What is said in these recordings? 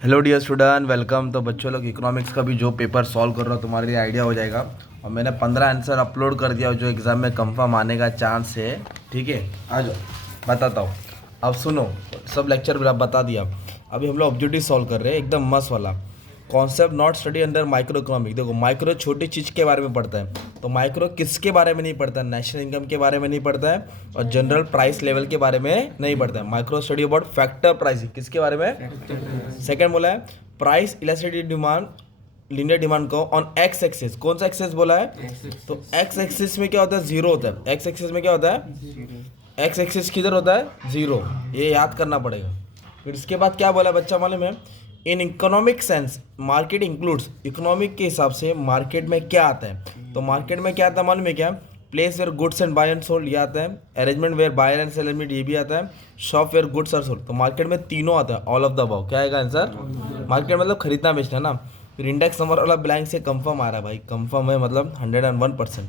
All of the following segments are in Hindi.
Hello dear student, welcome. तो बच्चों लोग इकोनॉमिक्स का भी जो पेपर सॉल्व कर रहा हो तुम्हारे लिए आइडिया हो जाएगा। और मैंने 15 आंसर अपलोड कर दिया जो एग्ज़ाम में कंफर्म आने का चांस है। ठीक है, आ जाओ बताता हूँ। अब सुनो, सब लेक्चर बता दिया। अभी हम लोग ऑब्जेक्टिव सॉल्व कर रहे हैं, एकदम मस्त वाला concept not study under micro economic. देखो, माइक्रो छोटी चीज़ के बारे में पढ़ता है, तो माइक्रो किसके बारे में नहीं पढ़ता है? नेशनल इनकम के बारे में नहीं पढ़ता है और जनरल प्राइस लेवल के बारे में नहीं पढ़ता है। Micro study about factor pricing, किसके बारे में? सेकंड बोला है price elasticity demand, linear demand को ऑन एक्स एक्सिस। कौन सा एक्सिस बोला है? तो एक्स एक्सिस में क्या होता है? जीरो होता है। एक्स एक्सिस में क्या होता है? एक्स एक्सिस किधर होता है? जीरो। ये याद करना पड़ेगा। फिर इसके बाद क्या बोला बच्चा मालूम है? In economic sense market includes, economic के हिसाब से मार्केट में क्या आता है? तो मार्केट में क्या आता है मालूम है क्या? Place where goods and buy and sold, ये आता है। Arrangement where buyer and sell element, ये भी आता है। Shop where goods are sold. तो मार्केट में तीनों आता है, ऑल ऑफ द अबव। क्या आएगा आंसर? मार्केट मतलब खरीदना बेचना ना। फिर इंडेक्स नंबर वाला ब्लैंक से कंफर्म आ रहा है भाई, कंफर्म है मतलब 101%।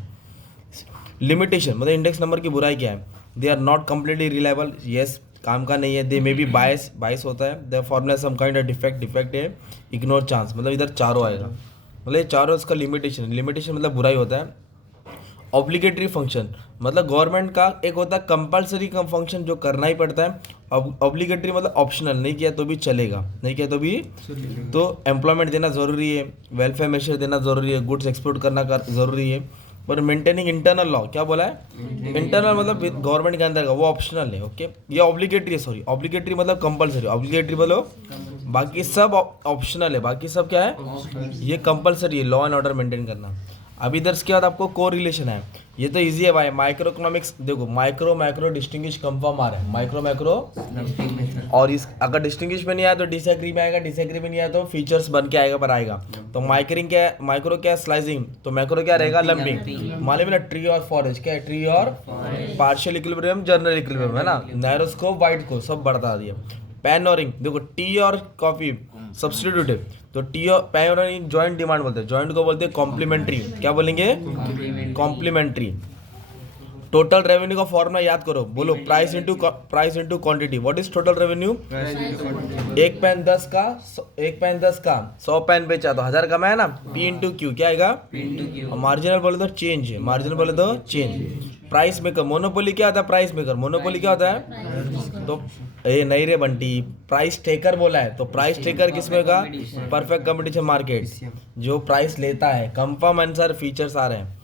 लिमिटेशन मतलब इंडेक्स नंबर की बुराई क्या है? They are not completely reliable, yes काम का नहीं है। दे मे बी बायस, बायस होता है। The formula some kind of defect, defect है। इग्नोर चांस मतलब इधर चारों आएगा, मतलब ये चारों इसका लिमिटेशन। लिमिटेशन मतलब बुराई होता है। ऑब्लिगेटरी फंक्शन मतलब गवर्नमेंट का एक होता है कंपलसरी का फंक्शन जो करना ही पड़ता है। ऑब्लिगेटरी मतलब ऑप्शनल, नहीं किया तो भी चलेगा, नहीं किया तो भी। तो एम्प्लॉयमेंट देना ज़रूरी है, वेलफेयर मेजर देना ज़रूरी है, गुड्स एक्सपोर्ट करना ज़रूरी है। पर मेंटेनिंग इंटरनल लॉ, क्या बोला है? इंटरनल मतलब गवर्नमेंट के अंदर का, वो ऑप्शनल है। ओके, ये ऑब्लिगेटरी है, सॉरी ऑब्लिगेटरी मतलब कंपलसरी। ऑब्लिगेटरी बोलो, बाकी सब ऑप्शनल है, बाकी सब क्या है? ये कंपलसरी है, लॉ एंड ऑर्डर मेंटेन करना। अभी इधर इसके बाद आपको को रिलेशन है, ये तो इजी है भाई। माइक्रो इकोनॉमिक्स देखो, माइक्रो मैक्रो डिस्टिंग्विश कंफर्म आ रहा है, माइक्रो मैक्रो। और इस अगर डिस्टिंग्विश में नहीं आया तो डिसएग्री में आएगा, डिसएग्री में नहीं आया तो फीचर्स बन के आएगा पर आएगा। तो माइक्रिंग क्या है? माइक्रो क्या है? स्लाइसिंग। तो मैक्रो क्या रहेगा? लंपिंग। मालूम है ना, ट्री और फॉरेस्ट क्या है? ट्री और पार्शियल इक्विलिब्रियम, जनरल इक्विलिब्रियम है ना, नैरो स्कोप, वाइड को सब बढ़ा दिया। पैन और इंक देखो, टी और कॉफी सब्स्टिट्यूटिव। तो टी और पैन और इंक जॉइंट डिमांड बोलते हैं, जॉइंट को बोलते हैं कॉम्प्लीमेंट्री। क्या बोलेंगे? कॉम्प्लीमेंट्री। टोटल रेवेन्यू का फॉर्मूला याद करो, बोलो price into quantity. What is total revenue? एक पेन 10 का, एक पेन 10 का 100 पेन बेचा तो 1000 कमाया ना। पी इंटू क्यू क्या आएगा? और मार्जिनल बोले तो चेंज है, मार्जिनल बोले तो चेंज। प्राइस मेकर, मोनोपोली क्या होता है? प्राइस मेकर, मोनोपोली क्या होता है? तो ए नहीं रे बंटी, प्राइस टेकर बोला है, तो प्राइस टेकर किसमें का? परफेक्ट कंपटीशन मार्केट, जो प्राइस लेता है। कंफर्म आंसर, फीचर्स आ रहे हैं।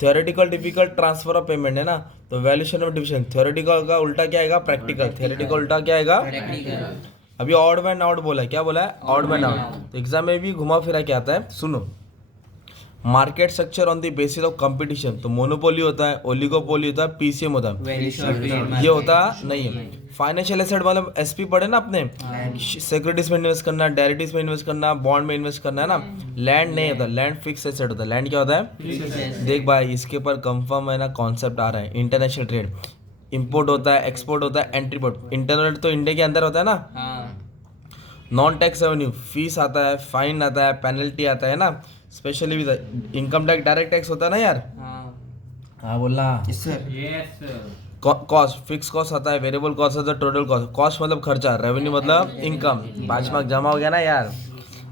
Theoretical difficult, transfer of payment है ना, तो वैल्यूएशन ऑफ डिविजन। थ्योरेटिकल का उल्टा क्या आएगा? प्रैक्टिकल। थ्योरेटिकल उल्टा क्या आएगा? अभी ऑड मैन आउट बोला है, क्या बोला है? Odd man out. तो एग्जाम में भी घुमा फिरा क्या आता है, सुनो। Market structure on the basis of competition, तो मोनोपोली होता है, ओलिगोपोली होता है, पीसीएम होता है, ये होता नहीं है। फाइनेंशियल एसेट मतलब एसपी पढ़े ना अपने, सिक्योरिटीज में इन्वेस्ट करना, डेरिवेटिव्स में इन्वेस्ट करना, बॉन्ड में इन्वेस्ट करना है ना। लैंड नहीं होता, लैंड फिक्स एसेट होता है। लैंड क्या होता है? देख भाई, इसके ऊपर कंफर्म है ना कॉन्सेप्ट आ रहा है। इंटरनेशनल ट्रेड, इंपोर्ट होता है, एक्सपोर्ट होता है, एंट्री पोर्ट। इंटरनल तो इंडिया के अंदर होता है ना। नॉन टैक्स रेवेन्यू, फीस आता है, फाइन आता है, पेनल्टी आता है ना। Specially with income tax, direct tax होता है ना यार। हाँ बोलना। कॉस्ट, फिक्स कॉस्ट आता है, वेरिएबल कॉस्ट आता है, टोटल कॉस्ट। कॉस्ट मतलब खर्चा, रेवेन्यू मतलब इनकम। 5 मार्क जमा हो गया ना यार।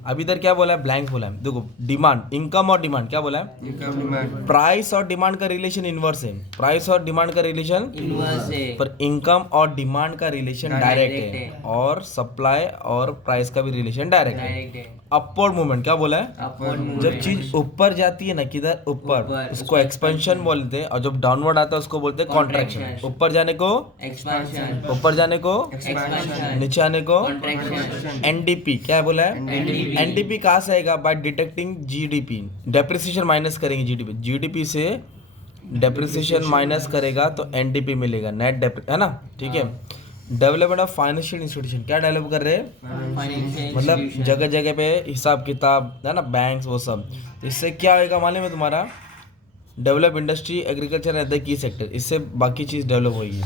अभी इधर क्या बोला है? ब्लैंक बोला है। देखो, डिमांड, इनकम और डिमांड क्या बोला है? प्राइस और डिमांड का रिलेशन इनवर्स है। प्राइस और डिमांड का रिलेशन इनवर्स है, पर इनकम और डिमांड का रिलेशन डायरेक्ट है। और सप्लाई और प्राइस का भी रिलेशन डायरेक्ट है। अपवर्ड मूवमेंट क्या बोला है? जब चीज ऊपर जाती है ना, किधर ऊपर, उसको एक्सपेंशन बोलते हैं, और जब डाउनवर्ड आता है उसको बोलते हैं कॉन्ट्रैक्शन। ऊपर जाने को एक्सपेंशन, ऊपर जाने को एक्सपेंशन, नीचे आने को कॉन्ट्रैक्शन। एनडीपी क्या बोला है? एनडीपी कहाँ से आएगा? By detecting GDP, depreciation minus करेंगे जीडीपी, जीडीपी से डेप्रिसिएशन माइनस करेगा तो एनडीपी मिलेगा, नेट है ना। ठीक है। डेवलपमेंट ऑफ फाइनेंशियल इंस्टीट्यूशन, क्या डेवलप कर रहे हैं? मतलब जगह जगह पे हिसाब किताब है ना, बैंक्स वो सब। तो इससे क्या होगा मालूम है तुम्हारा? Develop industry, agriculture and other की सेक्टर, इससे बाकी चीज़ डेवलप होगी।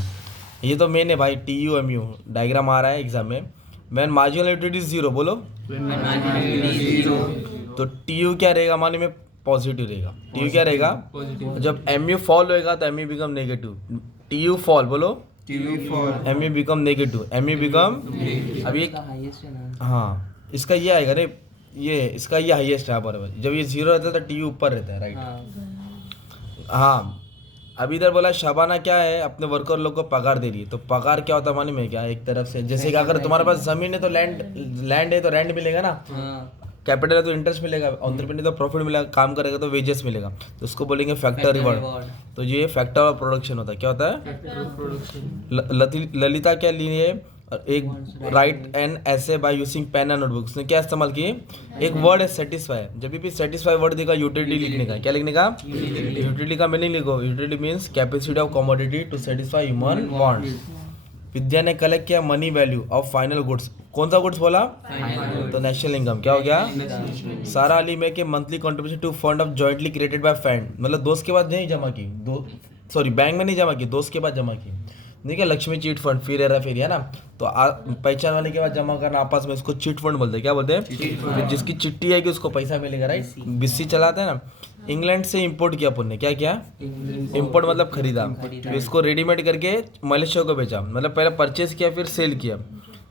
ये तो मेन है भाई, T U M U diagram आ रहा है एग्जाम में। मैन मार्जिनल यूटिलिटी जीरो, बोलो। तो टी यू क्या रहेगा मालूम है? पॉजिटिव रहेगा। टी यू क्या रहेगा? जब एम यू फॉल होएगा तो M U become negative. T U fall बोलो, M U become negative, M U become. अभी हाँ, इसका ये आएगा रे, ये इसका ये हाईएस्ट है बराबर। जब ये 0 रहता है तो टीवी ऊपर रहता है, राइट। हाँ अभी इधर बोला शबाना क्या है, अपने वर्कर लोग को पगार दे रही है। तो पगार क्या होता है मालूम है क्या? एक तरफ से जैसे कि अगर तुम्हारे पास जमीन है तो लैंड है तो रेंट मिलेगा ना, कैपिटल है तो इंटरेस्ट मिलेगा, एंटरप्रेन्योर तो प्रॉफिट मिलेगा, काम करेगा तो वेजेस मिलेगा, तो उसको बोलेंगे फैक्टर रिवॉर्ड। तो ये फैक्टर ऑफ प्रोडक्शन होता है। क्या होता है? ललिता क्या लिए एक write an essay by using pen and notebook. उसने क्या इस्तेमाल किए? एक वर्ड है सेटिस्फाई। जब भी सेटिस्फाई वर्ड देगा यूटिलिटी लिखने का। क्या लिखने का? यूटिलिटी का मीनिंग लिखो। Utility means capacity of commodity to satisfy human wants. Vidya ने कलेक्ट किया money value of final goods. कौन सा गुड्स बोला? तो नेशनल इनकम। क्या हो गया? सारा अली में के monthly contribution to fund of jointly created by friend, मतलब दोस्त के बाद नहीं जमा की, बैंक में नहीं जमा की, दोस्त के बाद जमा की। नहीं क्या लक्ष्मी चिट फंड, फिर हेरा फेरी है ना, तो पहचान वाले के बाद जमा करना आपस में, इसको चिट फंड बोलते हैं। क्या बोलते हैं? जिसकी चिट्ठी है कि उसको पैसा मिलेगा, राइट। बिस्सी चलाते हैं ना। इंग्लैंड से इंपोर्ट किया पुण्य। क्या किया? इंपोर्ट मतलब खरीदा। तो इसको रेडीमेड करके मलेशिया को बेचा, मतलब पहले परचेज किया फिर सेल किया,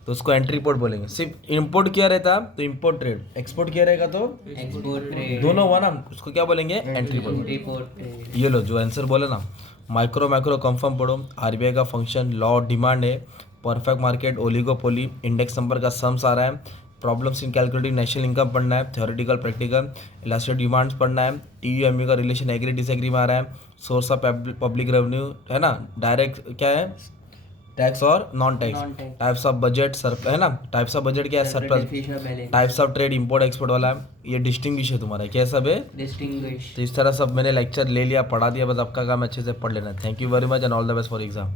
तो उसको एंट्री पोर्ट बोलेंगे। सिर्फ इंपोर्ट किया रहता तो इंपोर्ट ट्रेड, एक्सपोर्ट किया रहेगा तो एक्सपोर्ट ट्रेड, दोनों हुआ ना, उसको क्या बोलेंगे? Entry port. ये लो जो आंसर बोले ना, माइक्रो कंफर्म पढ़ो। आरबीआई का फंक्शन, लॉ, डिमांड है, perfect market, oligopoly, index number का सम्स आ रहा है, problems in calculating national income पढ़ना है, थ्योरेटिकल प्रैक्टिकल, इलास्टिक डिमांड्स पढ़ना है, टीयूएमयू का रिलेशन एग्री डिसएग्री में आ रहा है, सोर्स ऑफ पब्लिक रेवेन्यू है ना, डायरेक्ट क्या है, टैक्स और non tax, types of budget है ना, टाइप्स ऑफ बजट क्या है, surplus, types of trade, import export वाला है, ये डिस्टिंग्विश है तुम्हारा। क्या सब है? डिस्टिंग्विश। तो इस तरह सब मैंने लेक्चर ले लिया, पढ़ा दिया, बस आपका काम अच्छे से पढ़ लेना। Thank you very much and all the best for exam.